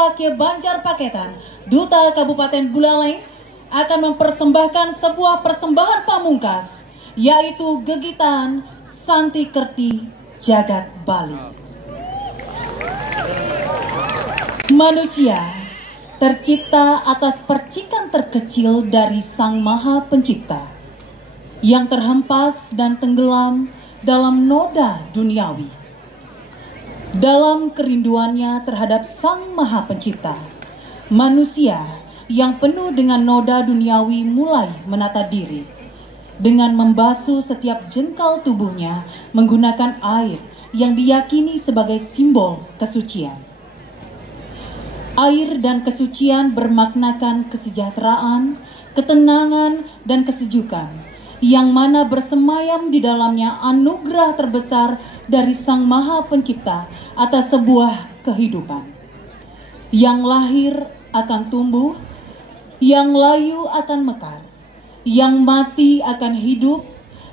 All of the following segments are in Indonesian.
Wakil Banjar Paketan, Duta Kabupaten Buleleng akan mempersembahkan sebuah persembahan pamungkas, yaitu Gegitan Santi Kerti Jagat Bali. Manusia tercipta atas percikan terkecil dari Sang Maha Pencipta yang terhempas dan tenggelam dalam noda duniawi. Dalam kerinduannya terhadap Sang Maha Pencipta, manusia yang penuh dengan noda duniawi mulai menata diri dengan membasuh setiap jengkal tubuhnya menggunakan air yang diyakini sebagai simbol kesucian. Air dan kesucian bermaknakan kesejahteraan, ketenangan, dan kesejukan, yang mana bersemayam di dalamnya anugerah terbesar dari Sang Maha Pencipta atas sebuah kehidupan. Yang lahir akan tumbuh, yang layu akan mekar, yang mati akan hidup,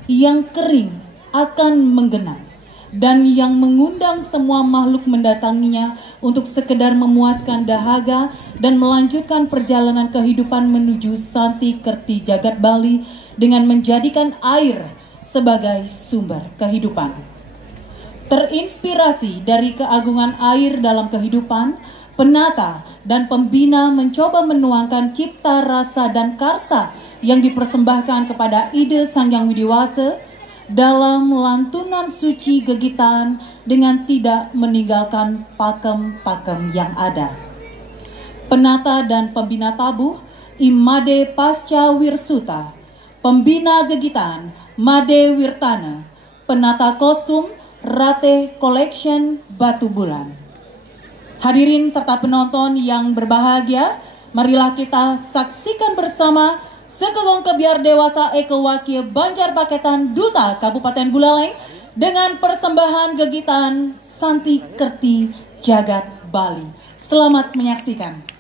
yang kering akan menggenang, dan yang mengundang semua makhluk mendatanginya untuk sekedar memuaskan dahaga dan melanjutkan perjalanan kehidupan menuju Santi Kerti Jagat Bali dengan menjadikan air sebagai sumber kehidupan. Terinspirasi dari keagungan air dalam kehidupan, penata dan pembina mencoba menuangkan cipta rasa dan karsa yang dipersembahkan kepada ide Sang Hyang Widiwasa dalam lantunan suci Gegitan dengan tidak meninggalkan pakem-pakem yang ada. Penata dan pembina tabuh Imade Pasca Wirsuta, pembina Gegitan Made Wirtana, penata kostum Rateh Collection Batu Bulan. Hadirin serta penonton yang berbahagia, marilah kita saksikan bersama Sekegong Kebiar Dewasa Eko Wakil Banjar Paketan Duta Kabupaten Buleleng dengan persembahan Gegitan Santi Kerti Jagat Bali. Selamat menyaksikan.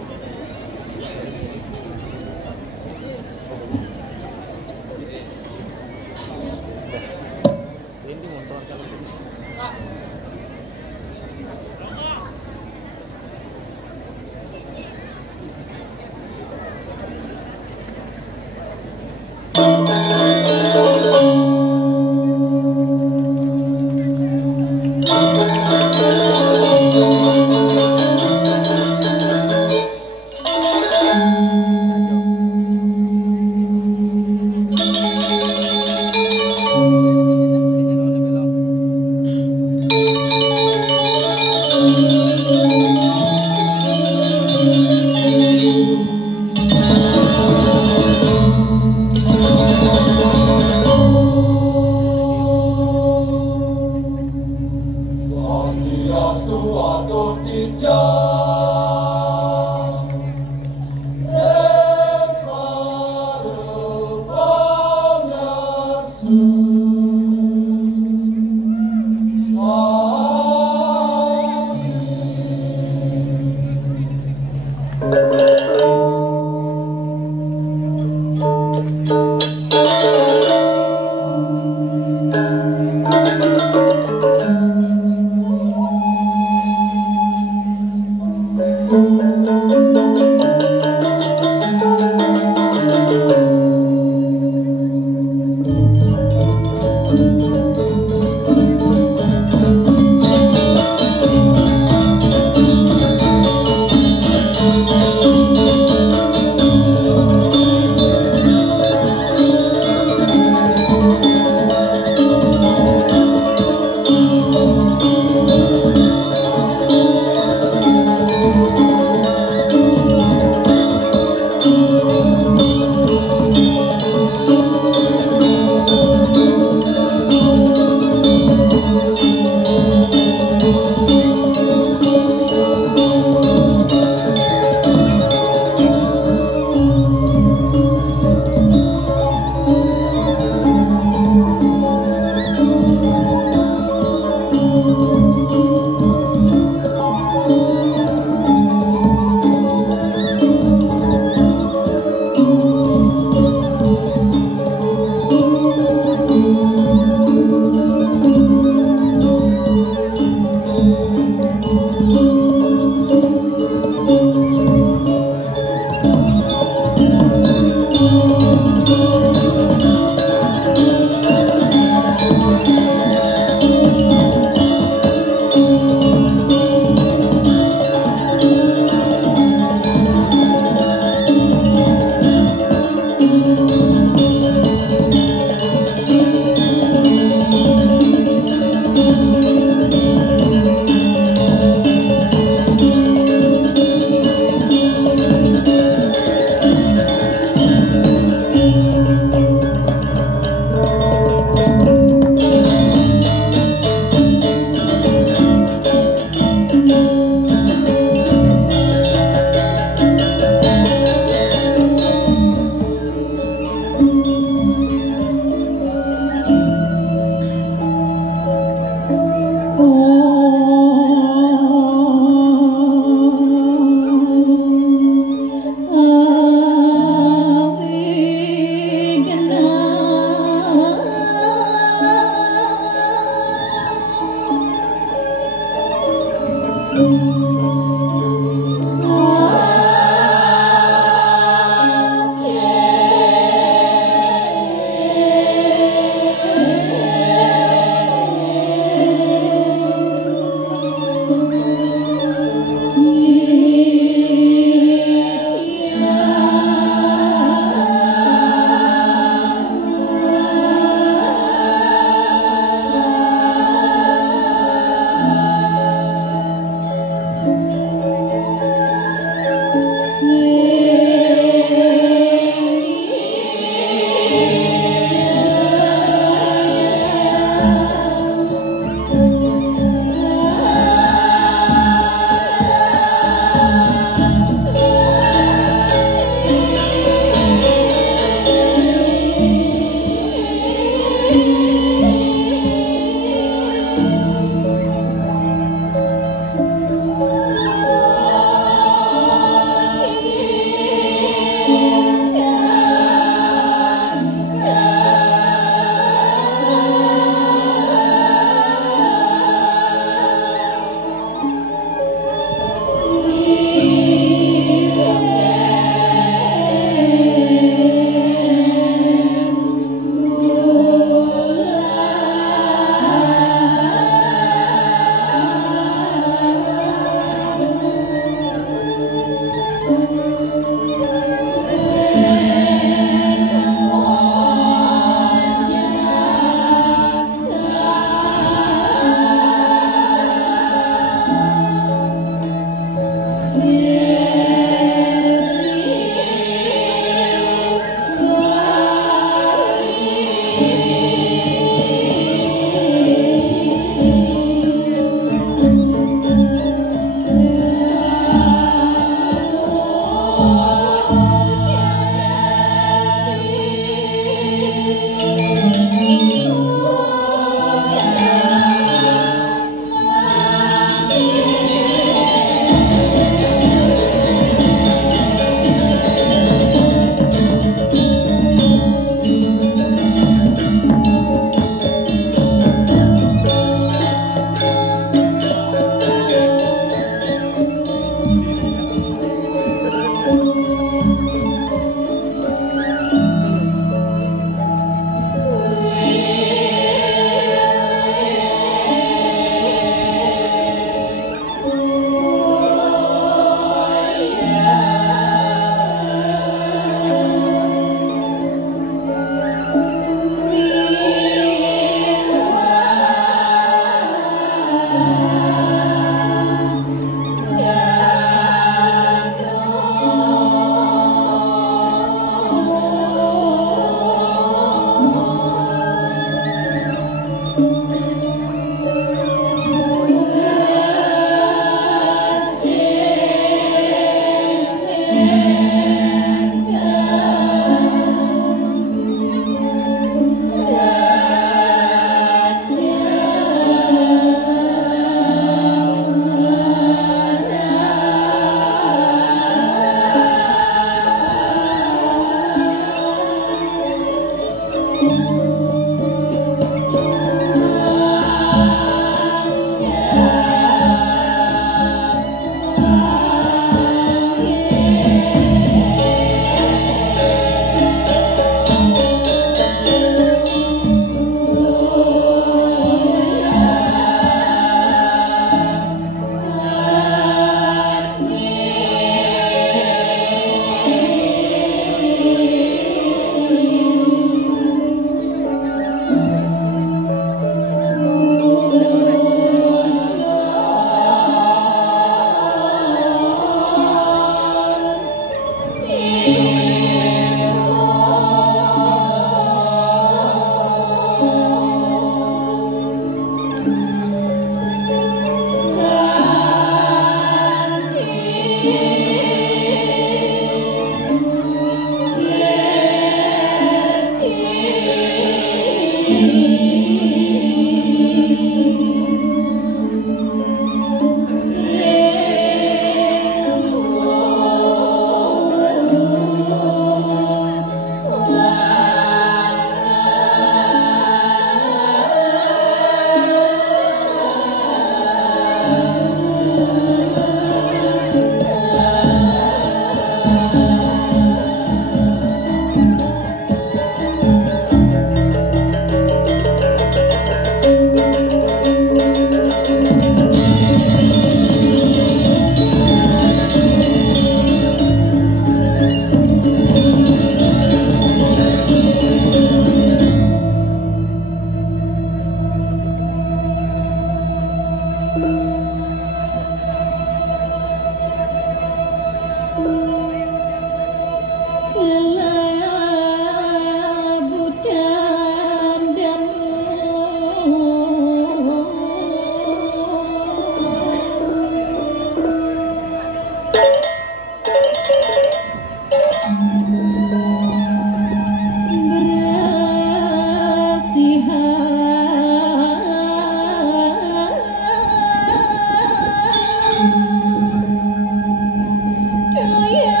Jaya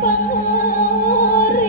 Pangura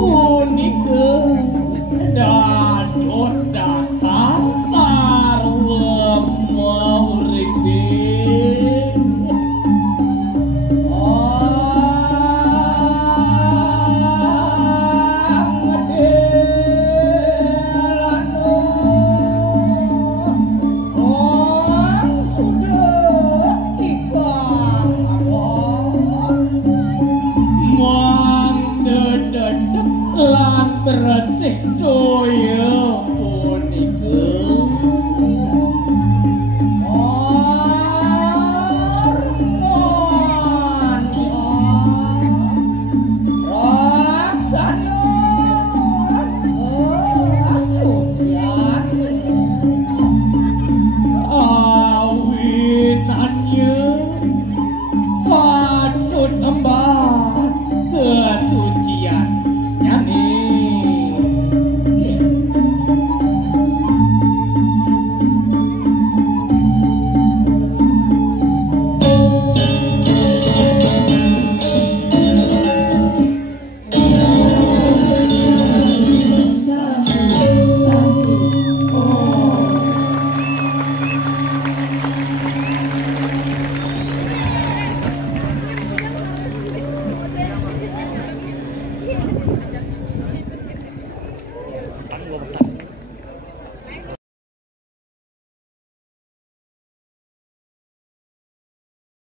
punike dados dasar sarwa mauripin. Lan bersih doyo